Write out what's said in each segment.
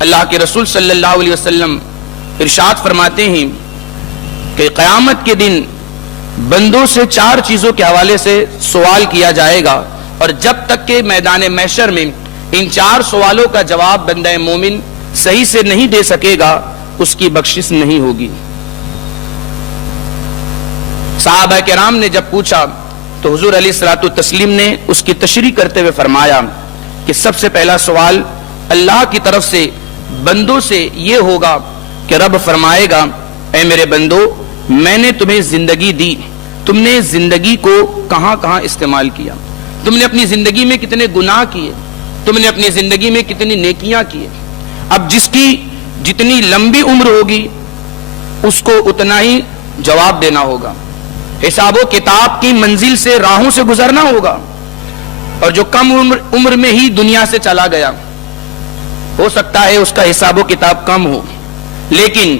اللہ کے رسول صلی اللہ علیہ وسلم ارشاد فرماتے ہیں کہ قیامت کے دن بندوں سے 4 چیزوں کے حوالے سے سوال کیا جائے گا، اور جب تک کہ میدان محشر میں ان 4 سوالوں کا جواب بندہ مومن صحیح سے نہیں دے سکے گا، اس کی بخشش نہیں ہوگی۔ صحابہ کرام نے جب پوچھا تو حضور علیہ الصلوۃ والتسلیم نے اس کی تشریح کرتے ہوئے فرمایا کہ سب سے پہلا سوال اللہ کی طرف سے بندوں سے یہ ہوگا کہ رب فرمائے گا، اے میرے بندو، میں نے تمہیں زندگی دی، تم نے زندگی کو کہاں کہاں استعمال کیا، تم نے اپنی زندگی میں کتنے گناہ کیے، تم نے اپنی زندگی میں کتنی نیکیاں کیے۔ اب جس کی جتنی لمبی عمر ہوگی اس کو اتنا ہی جواب دینا ہوگا، حساب و کتاب کی منزل سے راہوں سے گزرنا ہوگا، اور جو کم عمر میں ہی دنیا سے چلا گیا ہو سکتا ہے اس کا حساب و کتاب کم ہو، لیکن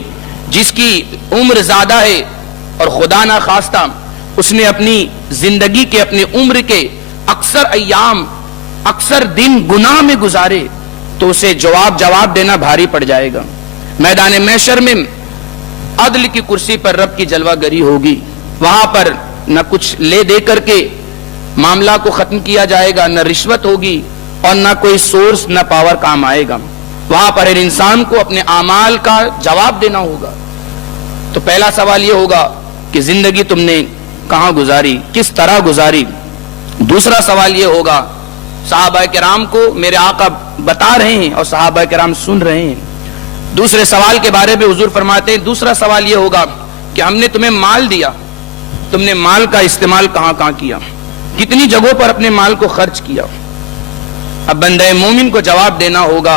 جس کی عمر زیادہ ہے اور خدا نہ خواستہ اس نے اپنی زندگی کے اپنے عمر کے اکثر ایام اکثر دن گناہ میں گزارے تو اسے جواب دینا بھاری پڑ جائے گا۔ میدان محشر میں عدل کی کرسی پر رب کی جلوہ گری ہوگی، وہاں پر نہ کچھ لے دے کر کے معاملہ کو ختم کیا جائے گا، نہ رشوت ہوگی اور نہ کوئی سورس نہ پاور کام آئے گا۔ وہاں پر ہر انسان کو اپنے اعمال کا جواب دینا ہوگا۔ تو پہلا سوال یہ ہوگا کہ زندگی تم نے کہاں گزاری، کس طرح گزاری۔ دوسرا سوال یہ ہوگا، صحابہ کرام کو میرے آقا بتا رہے ہیں اور صحابہ کرام سن رہے ہیں۔ دوسرے سوال کے بارے میں حضور فرماتے ہیں، دوسرا سوال یہ ہوگا کہ ہم نے تمہیں مال دیا، تم نے مال کا استعمال کہاں کہاں کیا، کتنی جگہوں پر اپنے مال کو خرچ کیا۔ اب بندہ مومن کو جواب دینا ہوگا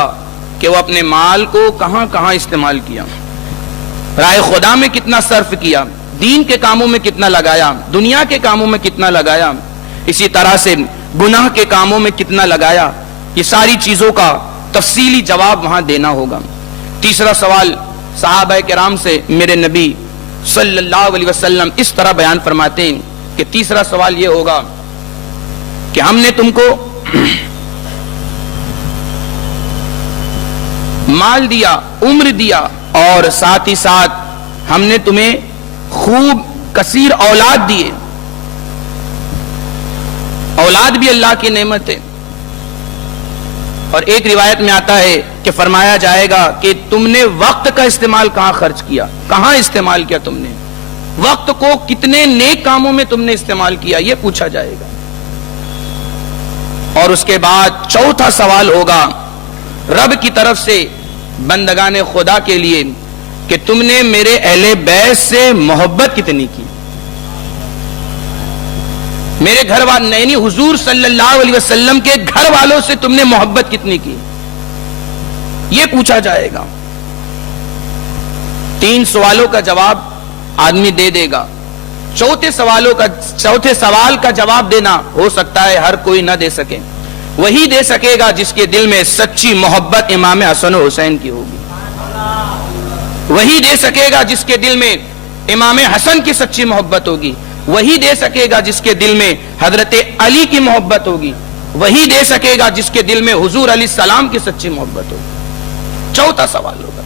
کہ وہ اپنے مال کو کہاں کہاں استعمال کیا، راہ خدا میں کتنا صرف کیا، دین کے کاموں میں کتنا لگایا، دنیا کے کاموں میں کتنا لگایا، اسی طرح سے گناہ کے کاموں میں کتنا لگایا۔ یہ ساری چیزوں کا تفصیلی جواب وہاں دینا ہوگا۔ تیسرا سوال صحابہ کرام سے میرے نبی صلی اللہ علیہ وسلم اس طرح بیان فرماتے ہیں کہ تیسرا سوال یہ ہوگا کہ ہم نے تم کو مال دیا، عمر دیا، اور ساتھ ہی ساتھ ہم نے تمہیں خوب کثیر اولاد دیے۔ اولاد بھی اللہ کی نعمت ہے، اور ایک روایت میں آتا ہے کہ فرمایا جائے گا کہ تم نے وقت کا استعمال کہاں خرچ کیا، کہاں استعمال کیا، تم نے وقت کو کتنے نیک کاموں میں تم نے استعمال کیا، یہ پوچھا جائے گا۔ اور اس کے بعد چوتھا سوال ہوگا رب کی طرف سے بندگان خدا کے لیے کہ تم نے میرے اہل بیت سے محبت کتنی کی، میرے گھر والوں یعنی حضور صلی اللہ علیہ وسلم کے گھر والوں سے تم نے محبت کتنی کی، یہ پوچھا جائے گا۔ 3 سوالوں کا جواب آدمی دے دے گا، چوتھے سوال کا جواب دینا ہو سکتا ہے ہر کوئی نہ دے سکے، وہی دے سکے گا جس کے دل میں سچی محبت امام حسن و حسین کی ہوگی، وہی دے سکے گا جس کے دل میں امام حسن کی سچی محبت ہوگی، وہی دے سکے گا جس کے دل میں حضرت علی کی محبت ہوگی، وہی دے سکے گا جس کے دل میں حضور علیہ السلام کی سچی محبت ہوگی۔ چوتھا سوال ہوگا۔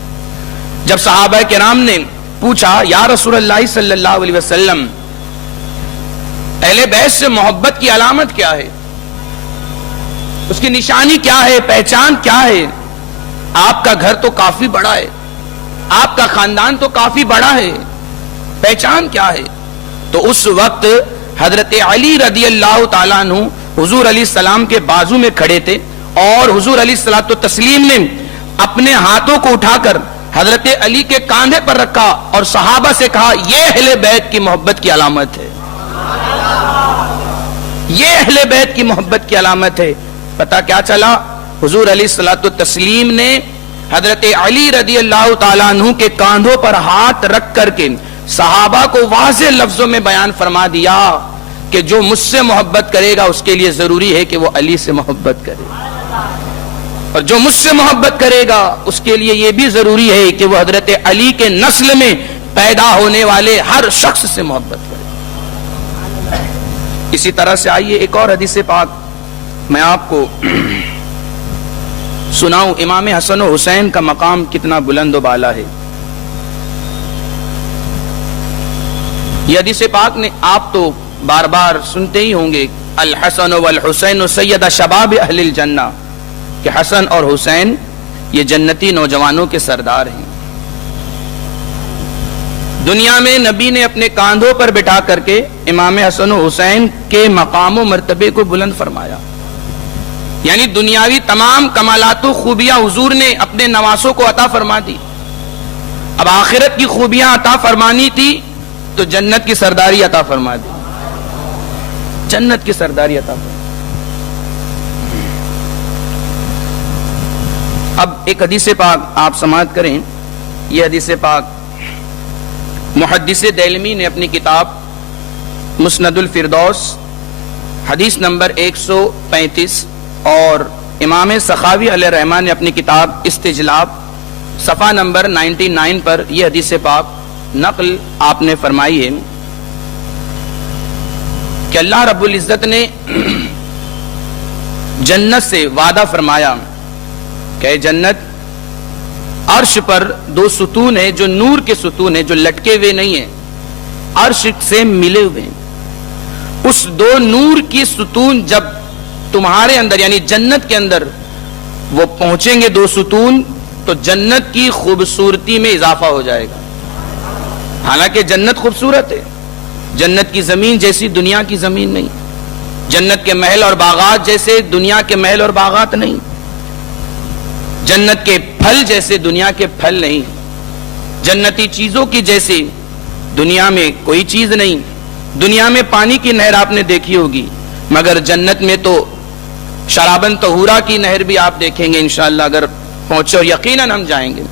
جب صحابہ کرام نے پوچھا یا رسول اللہ صلی اللہ علیہ وسلم اہل بیت سے محبت کی علامت کیا ہے، اس کی نشانی کیا ہے، پہچان کیا ہے، آپ کا گھر تو کافی بڑا ہے، آپ کا خاندان تو کافی بڑا ہے، پہچان کیا ہے؟ تو اس وقت حضرت علی رضی اللہ تعالیٰ عنہ حضور علیہ السلام کے بازو میں کھڑے تھے، اور حضور علیہ الصلوۃ والتسلیم نے اپنے ہاتھوں کو اٹھا کر حضرت علی کے کاندھے پر رکھا اور صحابہ سے کہا یہ اہل بیت کی محبت کی علامت ہے، یہ اہل بیت کی محبت کی علامت ہے۔ پتہ کیا چلا؟ حضور علیہ الصلوۃ والتسلیم نے حضرت علی رضی اللہ تعالیٰ عنہ کے کاندھوں پر ہاتھ رکھ کر کے صحابہ کو واضح لفظوں میں بیان فرما دیا کہ جو مجھ سے محبت کرے گا اس کے لیے ضروری ہے کہ وہ علی سے محبت کرے، اور جو مجھ سے محبت کرے گا اس کے لیے یہ بھی ضروری ہے کہ وہ حضرت علی کے نسل میں پیدا ہونے والے ہر شخص سے محبت کرے۔ اسی طرح سے آئیے ایک اور حدیث پاک میں آپ کو سناؤں امام حسن و حسین کا مقام کتنا بلند و بالا ہے. یہ حدیث پاک نے آپ تو بار بار سنتے ہی ہوں گے، الحسن والحسین سید شباب اہل الجنہ، کہ حسن اور حسین یہ جنتی نوجوانوں کے سردار ہیں. دنیا میں نبی نے اپنے کاندھوں پر بٹھا کر کے امام حسن و حسین کے مقام و مرتبے کو بلند فرمایا. یعنی دنیاوی تمام کمالات و خوبیاں حضور نے اپنے نواسوں کو عطا فرما دی. اب آخرت کی خوبیاں عطا فرمانی تھی تو جنت کی سرداری عطا فرما دی. جنت کی سرداری عطا فرما. اب ایک حدیث پاک آپ سماعت کریں. یہ حدیث پاک محدث دیلمی نے اپنی کتاب مسند الفردوس حدیث نمبر 135 اور امام سخاوی علیہ الرحمٰن نے اپنی کتاب استجلاب صفحہ نمبر 99 پر یہ حدیث پاک نقل آپ نے فرمائی ہے کہ اللہ رب العزت نے جنت سے وعدہ فرمایا کہ جنت عرش پر 2 ستون ہیں جو نور کے ستون ہیں، جو لٹکے ہوئے نہیں ہیں، عرش سے ملے ہوئے ہیں. اس 2 نور کی ستون جب تمہارے اندر یعنی جنت کے اندر وہ پہنچیں گے 2 ستون تو جنت کی خوبصورتی میں اضافہ ہو جائے گا. حالانکہ جنت خوبصورت ہے، جنت کی زمین جیسی دنیا کی زمین نہیں، جنت کے محل اور باغات جیسے دنیا کے محل اور باغات نہیں، جنت کے پھل جیسے دنیا کے پھل نہیں، جنتی چیزوں کی جیسے دنیا میں کوئی چیز نہیں. دنیا میں پانی کی نہر آپ نے دیکھی ہوگی، مگر جنت میں تو شرابن طہورا کی نہر بھی آپ دیکھیں گے انشاءاللہ اگر پہنچے، اور یقیناً ہم جائیں گے.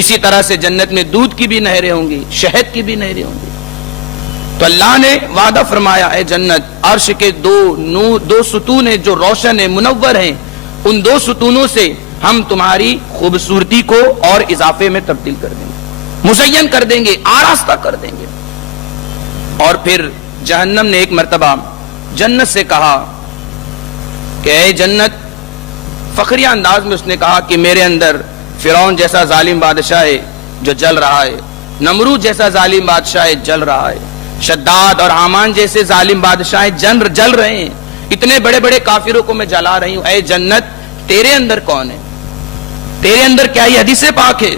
اسی طرح سے جنت میں دودھ کی بھی نہریں ہوں گی، شہد کی بھی نہریں ہوں گی. تو اللہ نے وعدہ فرمایا ہے جنت عرش کے 2 ستون ہیں جو روشن ہیں، منور ہیں، ان 2 ستونوں سے ہم تمہاری خوبصورتی کو اور اضافے میں تبدیل کر دیں گے، مزین کر دیں گے، آراستہ کر دیں گے. اور پھر جہنم نے ایک مرتبہ جنت سے کہا کہ اے جنت، فخریہ انداز میں اس نے کہا کہ میرے اندر فرعون جیسا ظالم بادشاہ ہے جو جل رہا ہے، نمرود جیسا ظالم بادشاہ ہے جل رہا ہے، شداد اور حامان جیسے ظالم بادشاہ جل رہے ہیں، اتنے بڑے بڑے کافروں کو میں جلا رہی ہوں. اے جنت تیرے اندر کون ہے؟ تیرے اندر کیا؟ یہ حدیث پاک ہے،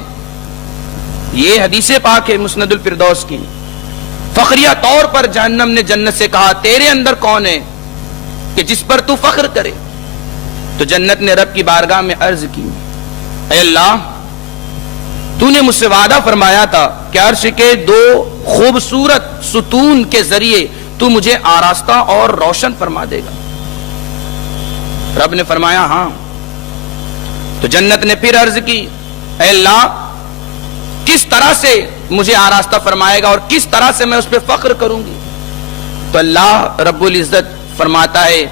یہ حدیث پاک ہے مسند الفردوس کی. فخریہ طور پر جہنم نے جنت سے کہا تیرے اندر کون ہے کہ جس پر تو فخر کرے؟ تو جنت نے رب کی بارگاہ میں عرض کی، اے اللہ، تو نے مجھ سے وعدہ فرمایا تھا کہ عرش کے 2 خوبصورت ستون کے ذریعے تو مجھے آراستہ اور روشن فرما دے گا. رب نے فرمایا ہاں. تو جنت نے پھر عرض کی، اے اللہ، کس طرح سے مجھے آراستہ فرمائے گا اور کس طرح سے میں اس پہ فخر کروں گی؟ تو اللہ رب العزت فرماتا ہے،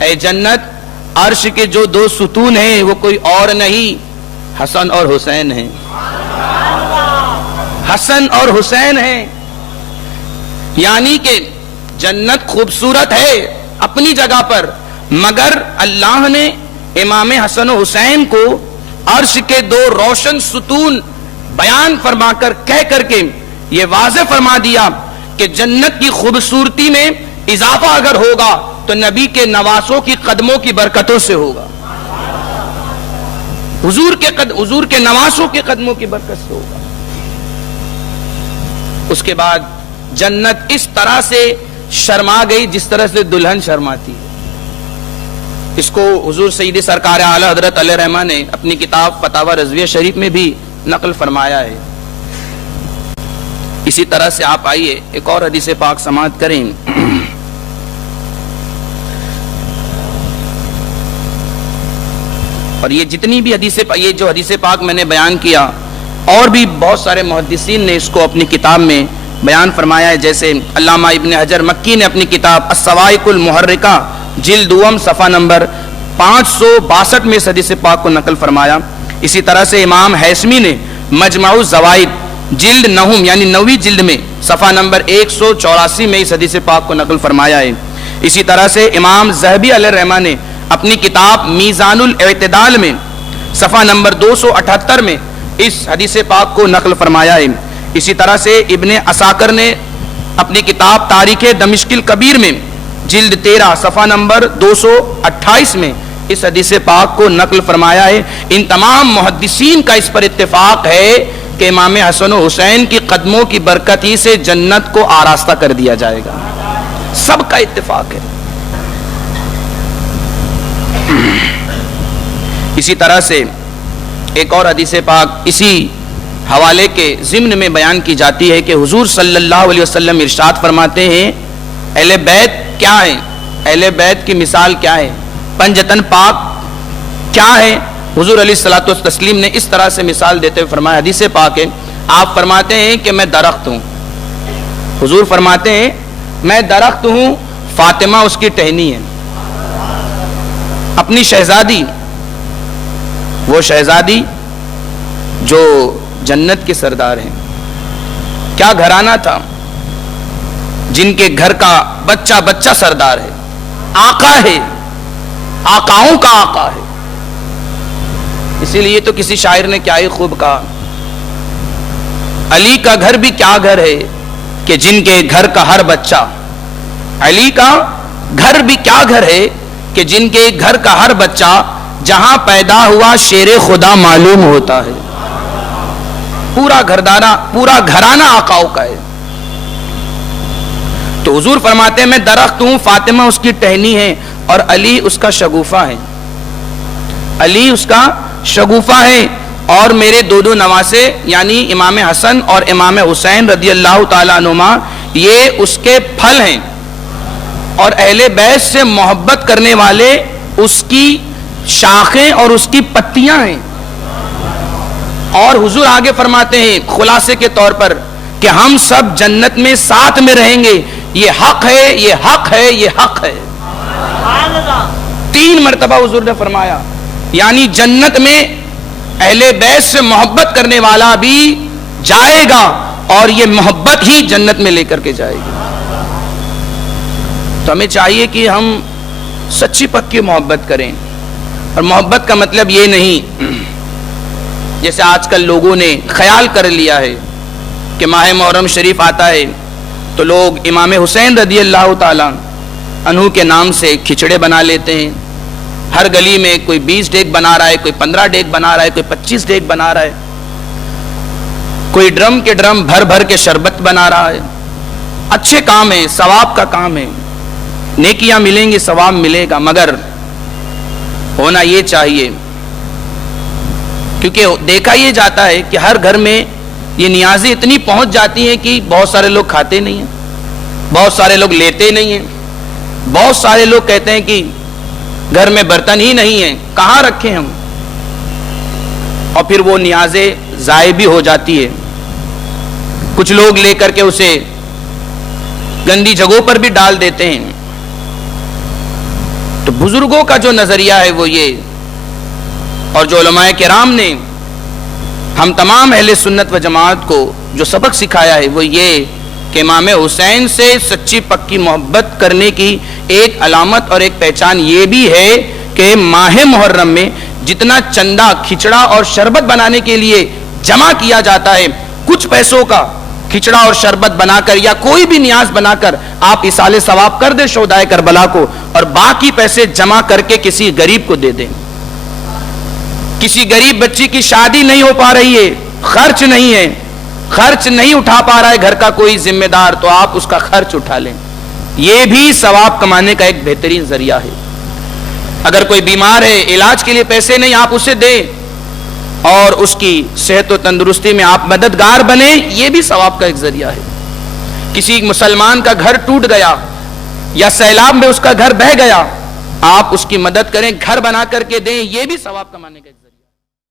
اے جنت، عرش کے جو 2 ستون ہیں وہ کوئی اور نہیں، حسن اور حسین ہیں. حسن اور حسین ہیں. یعنی کہ جنت خوبصورت ہے اپنی جگہ پر، مگر اللہ نے امام حسن و حسین کو عرش کے 2 روشن ستون بیان فرما کر کہہ کر کے یہ واضح فرما دیا کہ جنت کی خوبصورتی میں اضافہ اگر ہوگا تو نبی کے نواسوں کی قدموں کی برکتوں سے ہوگا، حضور کے نواسوں کے قدموں کی برکت سے ہوگا. اس کے بعد جنت اس طرح سے شرما گئی جس طرح سے دلہن شرماتی ہے. اس کو حضور سید سرکار اعلی حضرت علیہ رحمہ نے اپنی کتاب فتاوی رضویہ شریف میں بھی نقل فرمایا ہے. اسی طرح سے آپ آئیے ایک اور حدیث پاک سماعت کریں. اور یہ جتنی بھی یہ جو حدیث پاک میں نے بیان کیا، اور بھی بہت سارے محدثین نے اس کو اپنی کتاب میں بیان فرمایا ہے. جیسے علامہ ابن حجر مکی نے اپنی کتاب الصواعق المحرکہ جلد 2 صفحہ نمبر 562 میں اس حدیث پاک کو نقل فرمایا. اسی طرح سے امام حیثمی نے مجمع الزوائد جلد 9 یعنی 9ویں جلد میں صفحہ نمبر 184 میں اس حدیث پاک کو نقل فرمایا ہے. اسی طرح سے امام ذہبی علیہ الرحمہ نے اپنی کتاب میزان الاعتدال میں صفحہ نمبر 278 میں اس حدیث پاک کو نقل فرمایا ہے۔ اسی طرح سے ابن عساکر نے اپنی کتاب تاریخ دمشق الکبیر میں جلد 13 صفحہ نمبر 228 میں اس حدیث پاک کو نقل فرمایا ہے۔ ان تمام محدثین کا اس پر اتفاق ہے کہ امام حسن و حسین کی قدموں کی برکت ہی سے جنت کو آراستہ کر دیا جائے گا، سب کا اتفاق ہے۔ اسی طرح سے ایک اور حدیث پاک اسی حوالے کے ضمن میں بیان کی جاتی ہے کہ حضور صلی اللہ علیہ وسلم ارشاد فرماتے ہیں اہل بیت کیا ہے، اہل بیت کی مثال کیا ہے، پنجتن پاک کیا ہے۔ حضور علیہ الصلوۃ والتسلیم نے اس طرح سے مثال دیتے ہوئے فرمایا، حدیث پاک ہے، آپ فرماتے ہیں کہ میں درخت ہوں، حضور فرماتے ہیں میں درخت ہوں، فاطمہ اس کی ٹہنی ہے، اپنی شہزادی، وہ شہزادی جو جنت کے سردار ہیں، کیا گھرانہ تھا جن کے گھر کا بچہ بچہ سردار ہے، آقا ہے، آقاؤں کا آقا ہے۔ اسی لیے تو کسی شاعر نے کیا ہی خوب کہا، علی کا گھر بھی کیا گھر ہے کہ جن کے گھر کا ہر بچہ، علی کا گھر بھی کیا گھر ہے کہ جن کے گھر کا ہر بچہ جہاں پیدا ہوا شیر خدا معلوم ہوتا ہے۔ پورا گھرانہ آقاؤں کا ہے۔ تو حضور فرماتے ہیں میں درخت ہوں، فاطمہ اس کی ٹہنی ہے اور علی اس کا شگوفہ ہے، علی اس کا شگوفہ ہے، اور میرے دو نواسے یعنی امام حسن اور امام حسین رضی اللہ تعالیٰ عنہما یہ اس کے پھل ہیں، اور اہل بیت سے محبت کرنے والے اس کی شاخیں اور اس کی پتیاں ہیں۔ اور حضور آگے فرماتے ہیں خلاصے کے طور پر کہ ہم سب جنت میں ساتھ میں رہیں گے، یہ حق ہے، یہ حق ہے، یہ حق ہے۔ 3 مرتبہ حضور نے فرمایا، یعنی جنت میں اہل بیت سے محبت کرنے والا بھی جائے گا اور یہ محبت ہی جنت میں لے کر کے جائے گی۔ تو ہمیں چاہیے کہ ہم سچی پکی محبت کریں، اور محبت کا مطلب یہ نہیں جیسے آج کل لوگوں نے خیال کر لیا ہے کہ ماہ محرم شریف آتا ہے تو لوگ امام حسین رضی اللہ تعالیٰ عنہ کے نام سے کھچڑے بنا لیتے ہیں، ہر گلی میں کوئی 20 ڈیگ بنا رہا ہے، کوئی 15 ڈیگ بنا رہا ہے، کوئی 25 ڈیگ بنا رہا ہے، کوئی ڈرم کے ڈرم بھر بھر کے شربت بنا رہا ہے۔ اچھے کام ہے، ثواب کا کام ہے، نیکیاں ملیں گی، ثواب ملے گا، مگر ہونا یہ چاہیے، کیونکہ دیکھا یہ جاتا ہے کہ ہر گھر میں یہ نیازیں اتنی پہنچ جاتی ہیں کہ بہت سارے لوگ کھاتے نہیں ہیں، بہت سارے لوگ لیتے نہیں ہیں، بہت سارے لوگ کہتے ہیں کہ گھر میں برتن ہی نہیں ہیں، کہاں رکھیں ہم، اور پھر وہ نیازیں ضائع بھی ہو جاتی ہے۔ کچھ لوگ لے کر کے اسے گندی جگہوں پر بھی ڈال دیتے ہیں۔ تو بزرگوں کا جو نظریہ ہے وہ یہ، اور جو علماء کرام نے ہم تمام اہل سنت و جماعت کو جو سبق سکھایا ہے وہ یہ کہ امام حسین سے سچی پکی محبت کرنے کی ایک علامت اور ایک پہچان یہ بھی ہے کہ ماہ محرم میں جتنا چندہ کھچڑا اور شربت بنانے کے لیے جمع کیا جاتا ہے، کچھ پیسوں کا کھچڑا اور شربت بنا کر یا کوئی بھی نیاز بنا کر آپ ایصال ثواب کر دیں شہدائے کربلا کو، اور باقی پیسے جمع کر کے کسی غریب کو دے دیں۔ کسی غریب بچی کی شادی نہیں ہو پا رہی ہے، خرچ نہیں ہے، خرچ نہیں اٹھا پا رہا ہے گھر کا کوئی ذمہ دار، تو آپ اس کا خرچ اٹھا لیں، یہ بھی ثواب کمانے کا ایک بہترین ذریعہ ہے۔ اگر کوئی بیمار ہے، علاج کے لیے پیسے نہیں، آپ اسے دیں اور اس کی صحت و تندرستی میں آپ مددگار بنیں، یہ بھی ثواب کا ایک ذریعہ ہے۔ کسی مسلمان کا گھر ٹوٹ گیا یا سیلاب میں اس کا گھر بہہ گیا، آپ اس کی مدد کریں، گھر بنا کر کے دیں، یہ بھی ثواب کمانے کا ایک ذریعہ ہے۔